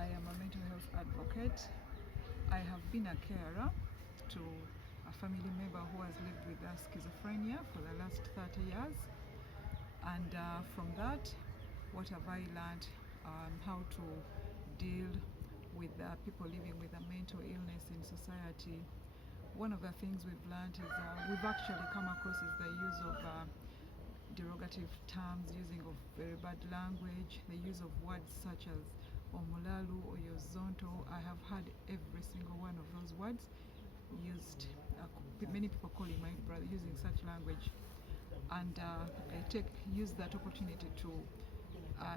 I am a mental health advocate. I have been a carer to a family member who has lived with schizophrenia for the last 30 years. And from that, what have I learned? How to deal with people living with a mental illness in society. One of the things we've learned is we've actually come across is the use of derogative terms, using of very bad language, the use of words such as omulalu or yozonto. I have heard every single one of those words used. Many people calling my brother using such language, and I use that opportunity to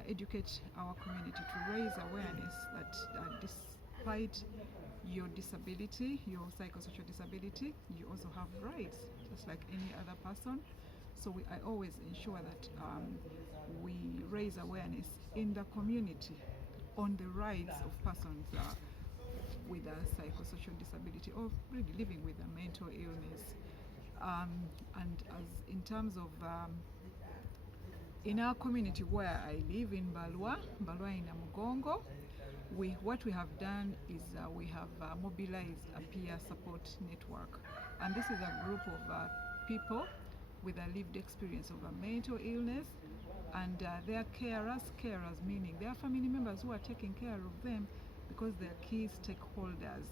educate our community, to raise awareness that despite your disability, your psychosocial disability, you also have rights just like any other person. So I always ensure that we raise awareness in the community on the rights of persons with a psychosocial disability or really living with a mental illness. And as in terms of in our community where I live in Balwa in Mugongo, what we have done is we have mobilized a peer support network, and this is a group of people with a lived experience of a mental illness, and they are carers meaning they are family members who are taking care of them because they are key stakeholders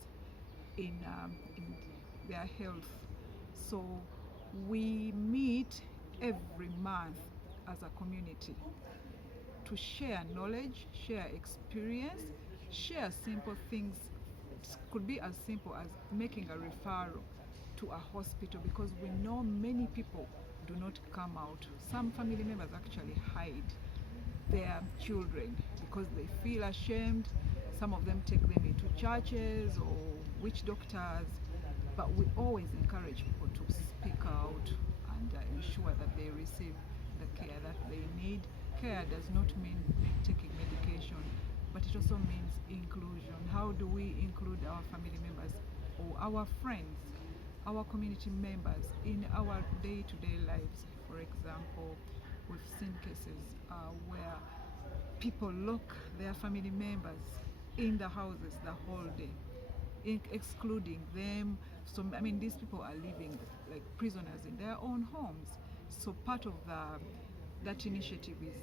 in their health. So we meet every month as a community to share knowledge, share experience, share simple things. It could be as simple as making a referral to a hospital, because we know many people do not come out. Some family members actually hide their children because they feel ashamed. Some of them take them into churches or witch doctors, but we always encourage people to speak out and ensure that they receive the care that they need. Care does not mean taking medication, but it also means inclusion. How do we include our family members or our friends, our community members in our day-to-day lives? For example, we've seen cases where people lock their family members in the houses the whole day, excluding them. So I mean, these people are living like prisoners in their own homes. So part of that initiative is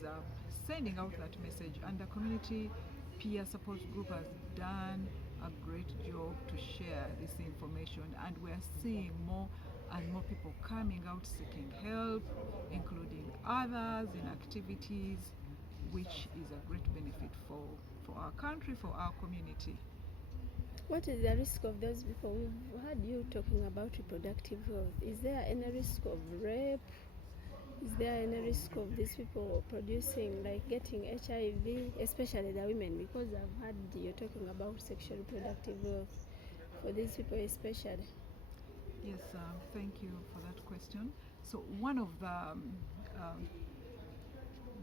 sending out that message, and the community peer support group has done a great job to share this information, and we're seeing more and more people coming out seeking help, including others in activities, which is a great benefit for our country, for our community. What is the risk of those people? We've heard you talking about reproductive health. Is there any risk of rape? Is there any risk of these people producing, like getting HIV, especially the women? Because I've heard you talking about sexual reproductive health for these people especially. Yes, thank you for that question. So one of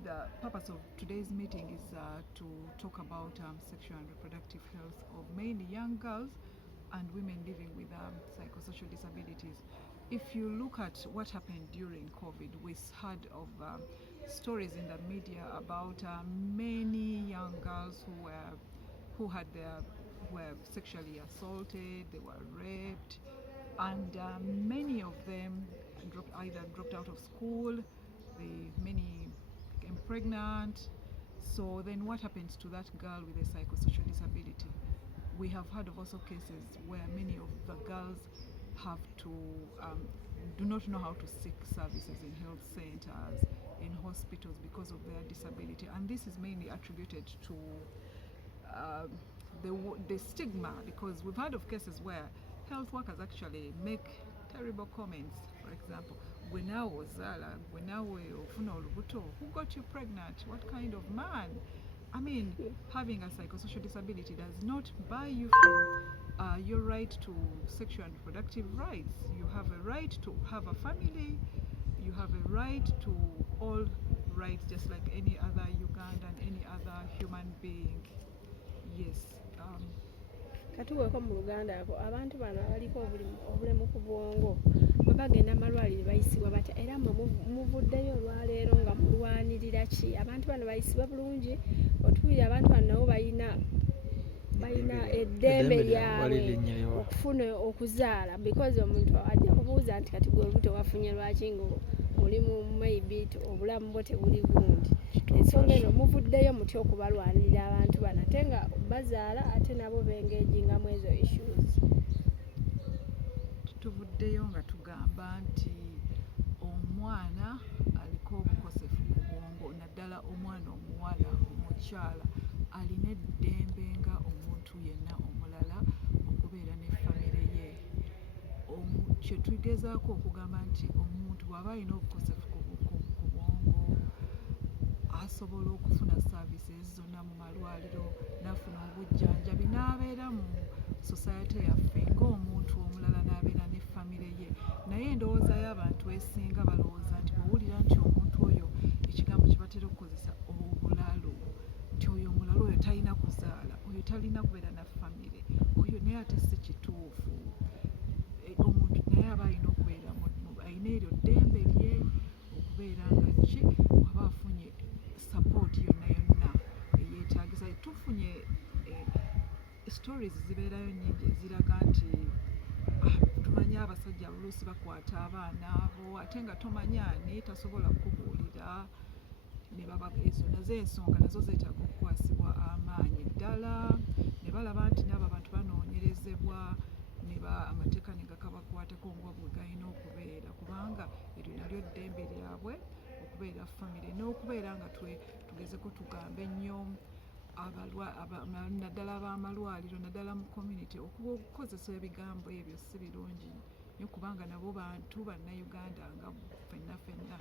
the purpose of today's meeting is to talk about sexual and reproductive health of mainly young girls and women living with psychosocial disabilities. If you look at what happened during COVID, we heard of stories in the media about many young girls who were sexually assaulted, they were raped, and many of them either dropped out of school, many became pregnant. So then what happens to that girl with a psychosocial disability? We have heard of also cases where many of the girls have to do not know how to seek services in health centers, in hospitals, because of their disability, and this is mainly attributed to the stigma, because we've heard of cases where health workers actually make terrible comments. For example, who got you pregnant? What kind of man? I mean, having a psychosocial disability does not buy you from your right to sexual and reproductive rights. You have a right to have a family. You have a right to all rights, just like any other Ugandan, any other human being. Yes. Katuweko mu Luganda abo abantu bano abaliko obulemu ku bwongo bwe bagenda amalwaliro bayisibwa batya, era muvuddeyo olwaleero nga mulwanirira ki? Abantu bano bayisibwa bulungi, otubiri abantu bano nabo balina balina eddembe lyabwe okufuna okuzaala, because omuntu ajja kubuuza nti kati gwe olubuto wafunye lwaki ng'oli mu maybe obulamu bwo tebuli bundi. Ensonga eno muvuddeyo mutya okubalwanirira abantu bano ate nga bazaala ate nabo bengegingamu ezo issues? Tuvuddeyo nga tugamba nti omwana aliko obukosefu ku bwongo, naddala omwana omuwala omukyala alina eddembe nga omuntu yenna omulala okubeera ne famire ye. Kye tugezaako okugamba nti omuntu bw'aba alina obukosefu ku bwongo asobola okufuna services zonna mu malwaliro, n'afuna obujjanjabi, n'abeera mu society yaffe ng'omuntu omulala, n'abeera ne famire ye. Naye endowooza y'abantu esinga balowooza nti bw'owulira nti omuntu oyo, ekigambo kye batera okukozesa obulalu, nti oyo omulala oyo talina kuzaala, oyo talina kubeera na famire, oyo naye ate si kituufu. Omuntu naye aba alina okubeera alina eryo ddembe lye okubeera nga ki aba afunye sapooti yonna yonna eyeetaagisa. Tufunye stories zibeerayo nnyingi eziraga nti tumanyi abasajja oluusi bakwata abaana abo ate nga tomanya ani, tasobola kubuulira, ne baba ezo nazo ensonga nazo zeetaaga okukwasibwa amaanyi ddala, ne balaba nti n'abo abantu banoonyerezebwa, amateeka ne gakabakwatako nga bwe galina okubeera, kubanga eryo nalyo ddembe lyabwe okubeera famire, n'okubeera nga tugezeko tugambe nnyo naddala ab'amalwaliro, naddala mu community, okukozesa ebigambo ebyo si birungi nnyo kubanga nabo bantu bannayuganda nga ffenna ffenna.